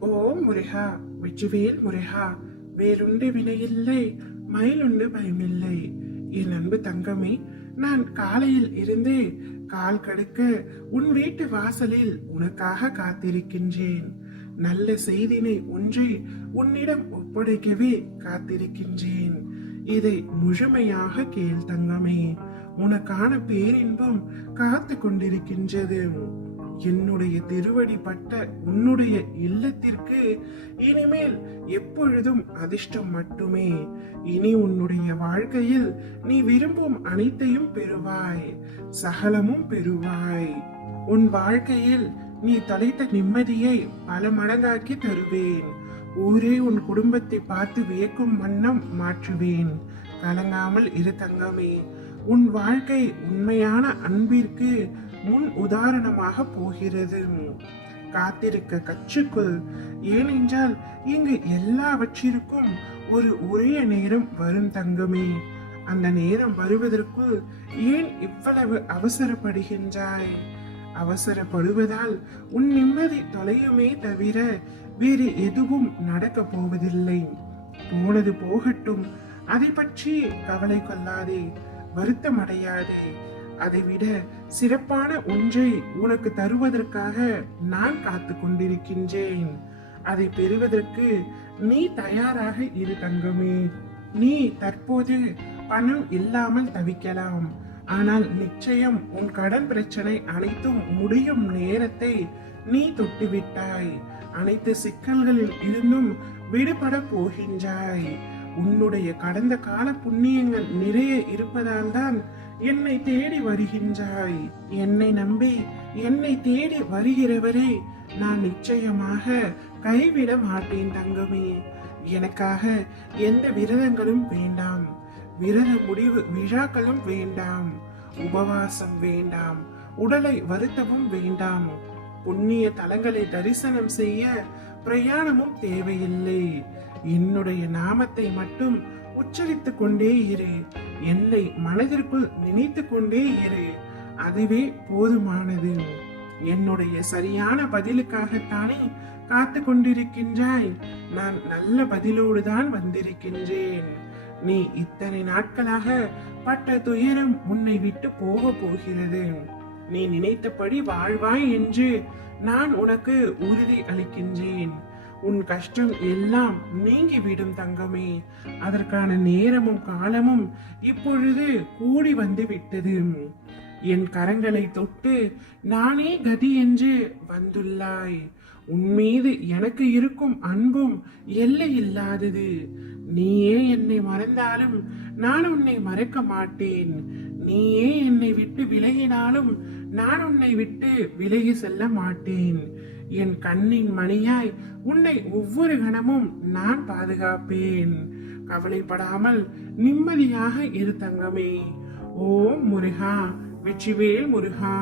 ஓம் முருகா வெற்றிவேல் முருகா வேறுண்டு வினையில்லை மயிலுண்டு பயமில்லை. என் அன்பு தங்கமே நான் காலையில் இருந்து கால் கடுக்க உன் வீட்டு வாசலில் உனக்காக காத்திருக்கின்றேன். நல்ல செய்தினை ஒன்றை உன்னிடம் ஒப்படைக்கவே காத்திருக்கின்றேன். இதை முழுமையாக கேள் தங்கமே உனக்கான பேரின்பம் காத்து கொண்டிருக்கின்றது என்னுடைய திருவடி பட்ட உன்னுடைய இல்லத்திற்கு இனிமேல் எப்பொழுதும் அதிர்ஷ்டம் மட்டுமே. இனி உன்னுடைய வாழ்க்கையில் நீ விரும்பும் அனைத்தையும் பெறுவாய் சகலமும் பெறுவாய். உன் வாழ்க்கையில் நீ தலைத்த நிம்மதியை பல மடங்காக்கி தருவேன். ஊரே உன் குடும்பத்தை பார்த்து வியக்கும் வண்ணம் மாற்றுவேன். கலங்காமல் இரு தங்கமே. உன் வாழ்க்கை உண்மையான அன்பிற்கு முன் உதாரணமாக போகிறது. காத்திருக்க கட்சிக்குள் ஏனென்றால் இங்கு எல்லாவற்றிற்கும் ஒரு உரிய நேரம் வரும் தங்கமே. அந்த நேரம் வருவதற்குள் ஏன் இவ்வளவு அவசரப்படுகின்றாய்? அவசரப்படுவதால் உன் நிம்மதி தொலையுமே தவிர வேறு எதுவும் நடக்க போவதில்லை. போனது போகட்டும். அதை பற்றி கவலை கொள்ளாதே. வருத்தமடையாதே. அதைவிட சிறப்பான ஒன்றை உனக்கு தருவதற்காக நான் காத்து கொண்டிருக்கின்றேன் அதை பெறுவதற்கு நீ தயாராக இரு தங்கமே. நீ தற்போது பணம் இல்லாமல் தவிக்கலாம். ஆனால் நிச்சயம் உன் கடன் பிரச்சனை அனைத்தும் முடியும் நேரத்தை நீ தொட்டுவிட்டாய். அனைத்து சிக்கல்களில் இருந்தும் விடுபட போகின்றாய். உன்னுடைய கடந்த கால புண்ணியங்கள் நிறைய இருப்பதால் தான் என்னை தேடி வருகின்றாய். என்னை நம்பி என்னை தேடி வருகிறவரே நான் நிச்சயமாக கைவிட மாட்டேன் தங்கமே. எனக்காக எந்த விரதங்களும் வேண்டாம். விரத முடிவு விழாக்களும் வேண்டாம். உபவாசம் வேண்டாம். உடலை வருத்தவும் வேண்டாம். புண்ணிய தலங்களை தரிசனம் செய்ய பிரயாணமும் தேவையில்லை. என்னுடைய நாமத்தை மட்டும் உச்சரித்துக் கொண்டே இரு. என்னை மனதிற்குள் நினைத்து கொண்டே இரு. அதுவே போதுமானது. என்னுடைய சரியான பதிலுக்காகத்தானே காத்து கொண்டிருக்கின்றாய். நான் நல்ல பதிலோடு தான் வந்திருக்கின்றேன். நீ இத்தனை நாட்களாக பட்ட துயரம் உன்னை விட்டு போக போகிறது. நீ நினைத்தபடி வாழ்வாய் என்று நான் உனக்கு உறுதி அளிக்கின்றேன். உன் கஷ்டம் எல்லாம் நீங்கிவிடும் தங்கமே. அதற்கான நேரமும் காலமும் இப்பொழுது கூடி வந்து விட்டது என் கரங்களை தொட்டு நானே கதி என்று வந்துள்ளாய். உன் மீது எனக்கு இருக்கும் அன்பும் எல்லை இல்லாதது. நீயே என்னை மறந்தாலும் நான் உன்னை மறக்க மாட்டேன். நீயே என்னை விட்டு விலகினாலும் நான் உன்னை விட்டு விலகி செல்ல மாட்டேன். என் கண்ணின் மணியாய் உன்னை ஒவ்வொரு கணமும் நான் பாதுகாப்பேன். கவலைப்படாமல் நிம்மதியாக இரு தங்கமே. ஓம் முருகா வெற்றிவேல் முருகா.